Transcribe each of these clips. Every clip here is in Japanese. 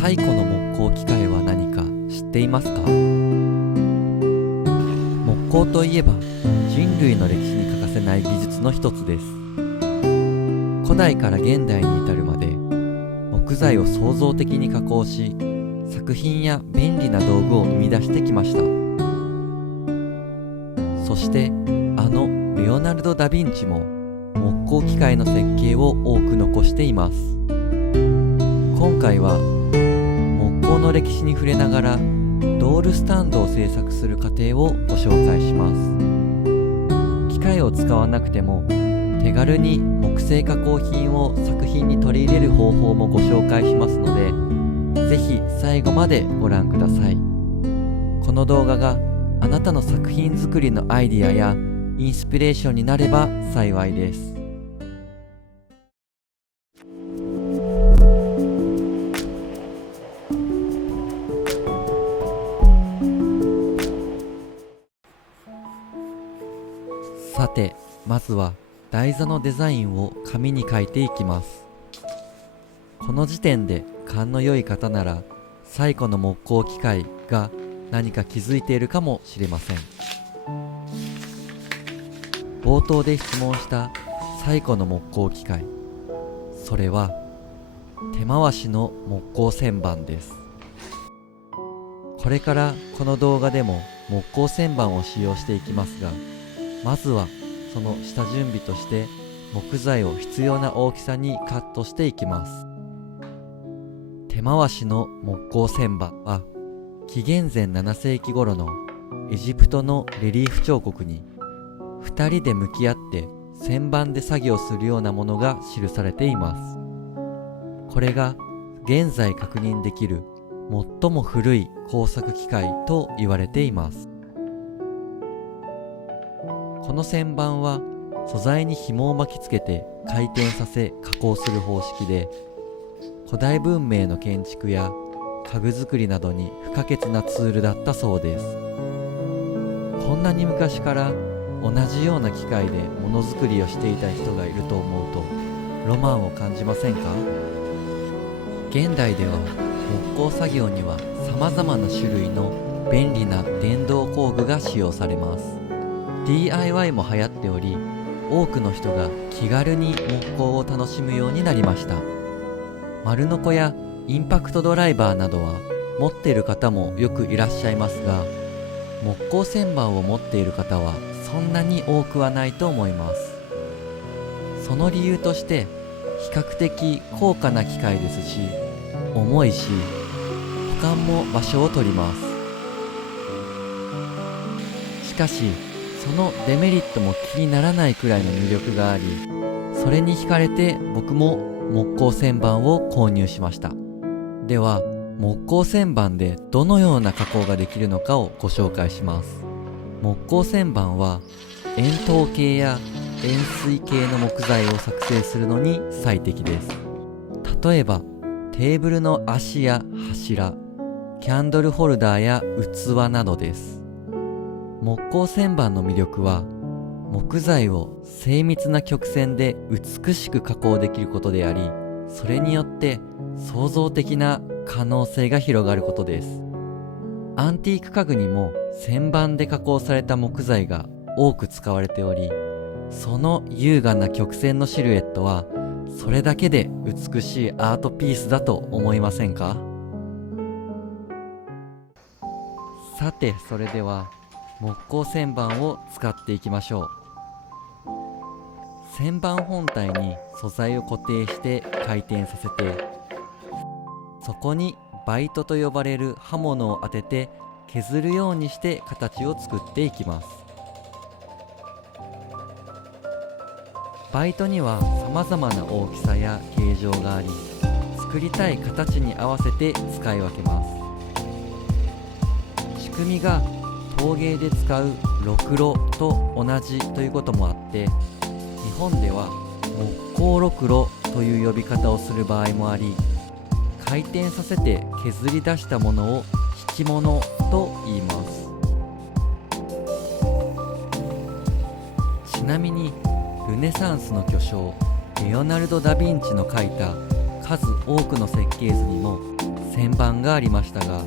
最古の木工機械は何か知っていますか？木工といえば人類の歴史に欠かせない技術の一つです。古代から現代に至るまで木材を創造的に加工し、作品や便利な道具を生み出してきました。そしてレオナルド・ダ・ヴィンチも木工機械の設計を多く残しています。今回は木工の歴史に触れながらドールスタンドを製作する過程をご紹介します。機械を使わなくても手軽に木製加工品を作品に取り入れる方法もご紹介しますので、ぜひ最後までご覧ください。この動画があなたの作品作りのアイディアやインスピレーションになれば幸いです。さて、まずは台座のデザインを紙に書いていきます。この時点で勘の良い方なら最古の木工機械が何か気づいているかもしれません。冒頭で質問した最古の木工機械、それは手回しの木工旋盤です。これからこの動画でも木工旋盤を使用していきますが、まずはその下準備として木材を必要な大きさにカットしていきます。手回しの木工旋盤は紀元前7世紀頃のエジプトのレリーフ彫刻に2人で向き合って旋盤で作業するようなものが記されています。これが現在確認できる最も古い工作機械と言われています。この旋盤は素材に紐を巻きつけて回転させ加工する方式で、古代文明の建築や家具作りなどに不可欠なツールだったそうです。こんなに昔から同じような機械でものづくりをしていた人がいると思うとロマンを感じませんか？現代では木工作業には様々な種類の便利な電動工具が使用されます。 DIY も流行っており、多くの人が気軽に木工を楽しむようになりました。丸ノコやインパクトドライバーなどは持っている方もよくいらっしゃいますが、木工旋盤を持っている方はそんなに多くはないと思います。その理由として、比較的高価な機械ですし、重いし、保管も場所を取ります。しかしそのデメリットも気にならないくらいの魅力があり、それに惹かれて僕も木工旋盤を購入しました。では木工旋盤でどのような加工ができるのかをご紹介します。木工旋盤は円筒形や円錐形の木材を作成するのに最適です。例えばテーブルの足や柱、キャンドルホルダーや器などです。木工旋盤の魅力は、木材を精密な曲線で美しく加工できることであり、それによって創造的な可能性が広がることです。アンティーク家具にも旋盤で加工された木材が多く使われており、その優雅な曲線のシルエットはそれだけで美しいアートピースだと思いませんか？さて、それでは木工旋盤を使っていきましょう。旋盤本体に素材を固定して回転させて、そこにバイトと呼ばれる刃物を当てて削るようにして形を作っていきます。バイトには様々な大きさや形状があり、作りたい形に合わせて使い分けます。仕組みが陶芸で使うろくろと同じということもあって、日本では木工ろくろという呼び方をする場合もあり、回転させて削り出したものを引き物と言います。ちなみにルネサンスの巨匠レオナルド・ダ・ヴィンチの描いた数多くの設計図にも旋盤がありましたが、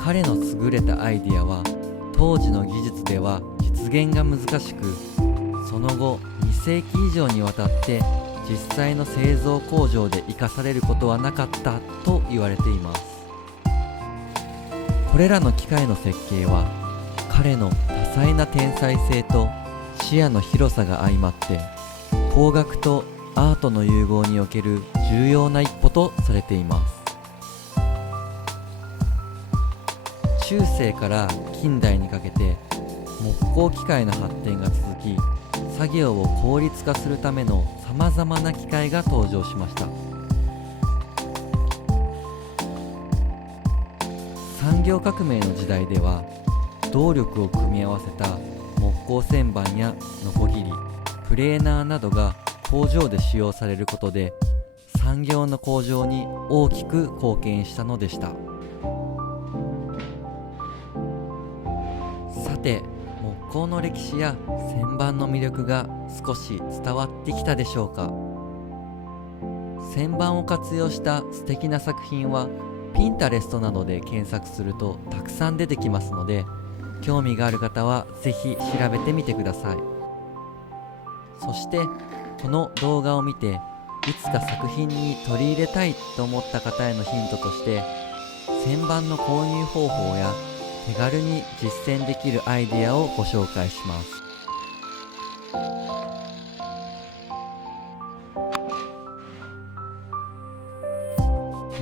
彼の優れたアイデアは当時の技術では実現が難しく、その後2世紀以上にわたって実際の製造工場で生かされることはなかったと言われています。これらの機械の設計は彼の多彩な天才性と視野の広さが相まって、工学とアートの融合における重要な一歩とされています。中世から近代にかけて木工機械の発展が続き、作業を効率化するためのさまざまな機械が登場しました。産業革命の時代では動力を組み合わせた木工旋盤やノコギリ、プレーナーなどが工場で使用されることで産業の向上に大きく貢献したのでした。さて、木工の歴史や旋盤の魅力が少し伝わってきたでしょうか。旋盤を活用した素敵な作品はピンタレストなどで検索するとたくさん出てきますので、興味がある方はぜひ調べてみてください。そしてこの動画を見ていつか作品に取り入れたいと思った方へのヒントとして、旋盤の購入方法や手軽に実践できるアイデアをご紹介します。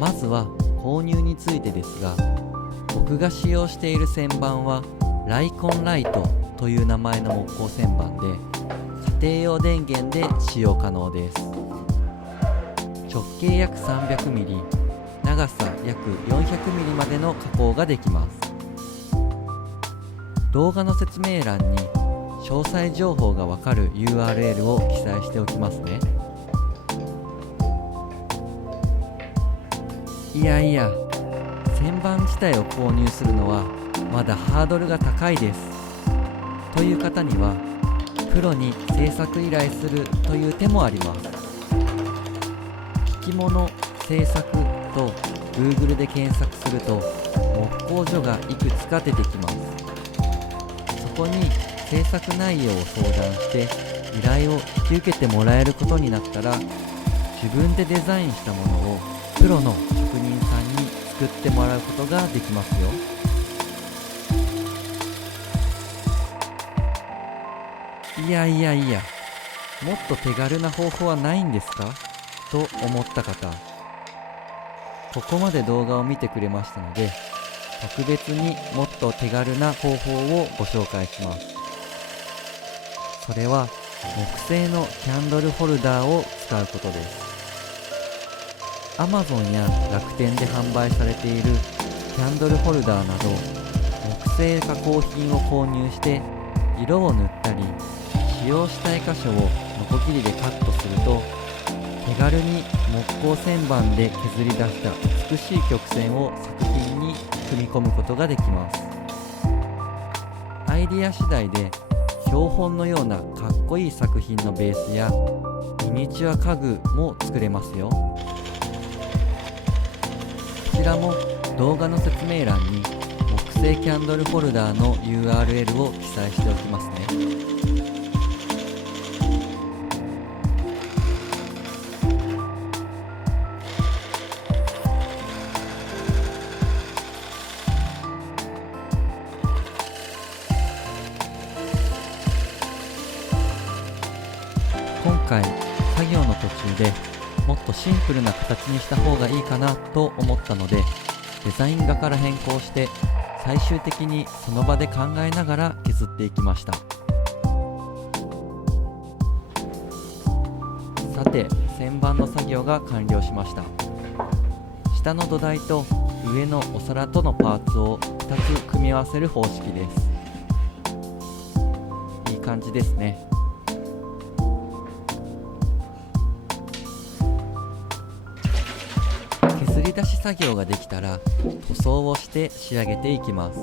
まずは購入についてですが、僕が使用している旋盤はライコンライトという名前の木工旋盤で、家庭用電源で使用可能です。直径約 300mm、 長さ約 400mm までの加工ができます。動画の説明欄に詳細情報がわかる URL を記載しておきますね。いやいや、旋盤自体を購入するのはまだハードルが高いですという方には、プロに製作依頼するという手もあります。機器物製作と Google で検索すると木工所がいくつか出てきます。そこに制作内容を相談して依頼を引き受けてもらえることになったら、自分でデザインしたものをプロの職人さんに作ってもらうことができますよ。いやいやいや、もっと手軽な方法はないんですかと思った方、ここまで動画を見てくれましたので、特別にもっと手軽な方法をご紹介します。それは木製のキャンドルホルダーを使うことです。Amazon や楽天で販売されているキャンドルホルダーなど木製加工品を購入して、色を塗ったり使用したい箇所をノコギリでカットすると、手軽に木工旋盤で削り出した美しい曲線を作品に組み込むことができます。アイディア次第で標本のようなかっこいい作品のベースやミニチュア家具も作れますよ。こちらも動画の説明欄に木製キャンドルホルダーの URL を記載しておきますね。今回作業の途中でもっとシンプルな形にした方がいいかなと思ったので、デザイン画から変更して最終的にその場で考えながら削っていきました。さて、旋盤の作業が完了しました。下の土台と上のお皿とのパーツを2つ組み合わせる方式です。いい感じですね。削り出し作業ができたら塗装をして仕上げていきます。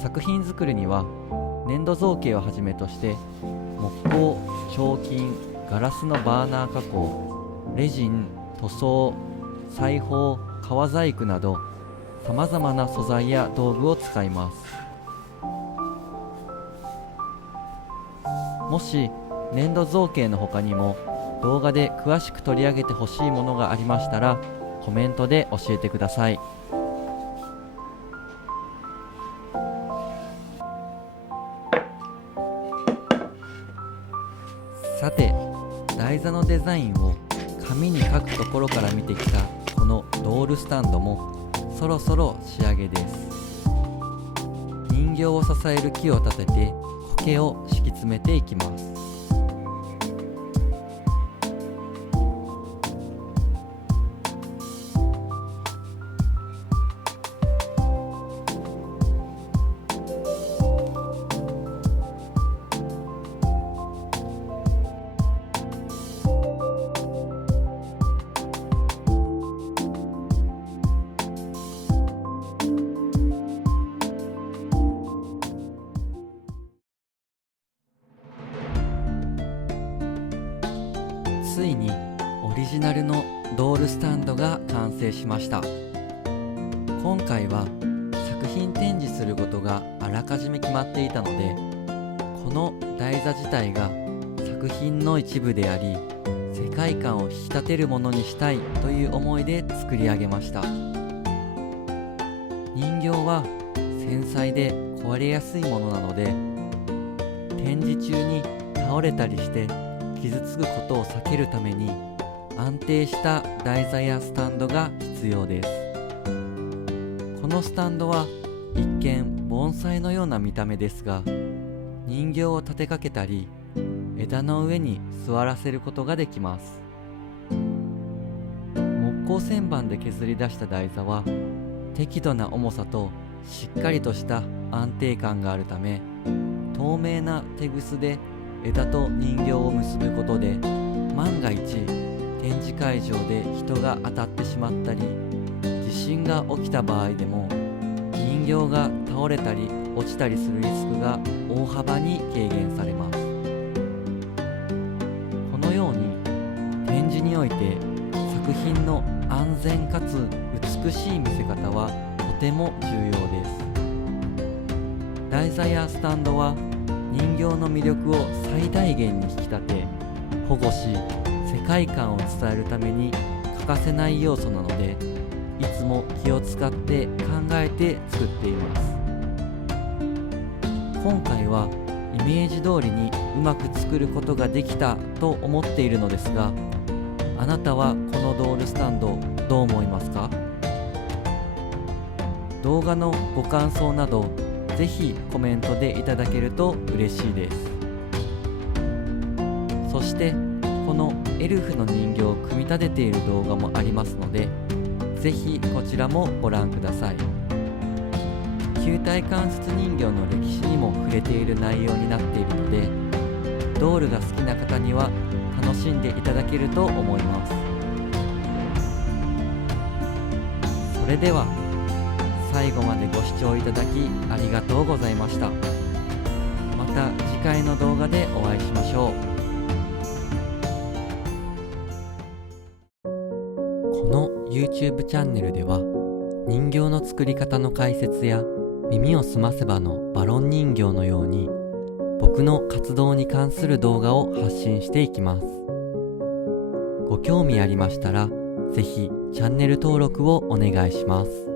作品作りには粘土造形をはじめとして木工、彫金、ガラスのバーナー加工、レジン、塗装、裁縫、革細工などさまざまな素材や道具を使います。もし粘土造形の他にも動画で詳しく取り上げてほしいものがありましたらコメントで教えてください。さて、台座のデザインを紙に書くところから見てきたこのドールスタンドもそろそろ仕上げです。人形を支える木を立てて苔を敷き詰めていきます。ついにオリジナルのドールスタンドが完成しました。今回は作品展示することがあらかじめ決まっていたので、この台座自体が作品の一部であり、世界観を引き立てるものにしたいという思いで作り上げました。人形は繊細で壊れやすいものなので、展示中に倒れたりして傷つくことを避けるために安定した台座やスタンドが必要です。このスタンドは一見盆栽のような見た目ですが、人形を立てかけたり枝の上に座らせることができます。木工旋盤で削り出した台座は適度な重さとしっかりとした安定感があるため、透明なテグスで枝と人形を結ぶことで、万が一展示会場で人が当たってしまったり地震が起きた場合でも人形が倒れたり落ちたりするリスクが大幅に軽減されます。このように展示において作品の安全かつ美しい見せ方はとても重要です。台座やスタンドは人形の魅力を最大限に引き立て保護し、世界観を伝えるために欠かせない要素なので、いつも気を使って考えて作っています。今回はイメージ通りにうまく作ることができたと思っているのですが、あなたはこのドールスタンドどう思いますか？動画のご感想などぜひコメントでいただけると嬉しいです。そしてこのエルフの人形を組み立てている動画もありますので、ぜひこちらもご覧ください。球体関節人形の歴史にも触れている内容になっているので、ドールが好きな方には楽しんでいただけると思います。それでは最後までご視聴いただきありがとうございました。また次回の動画でお会いしましょう。この YouTube チャンネルでは人形の作り方の解説や耳をすませばのバロン人形のように僕の活動に関する動画を発信していきます。ご興味ありましたらぜひチャンネル登録をお願いします。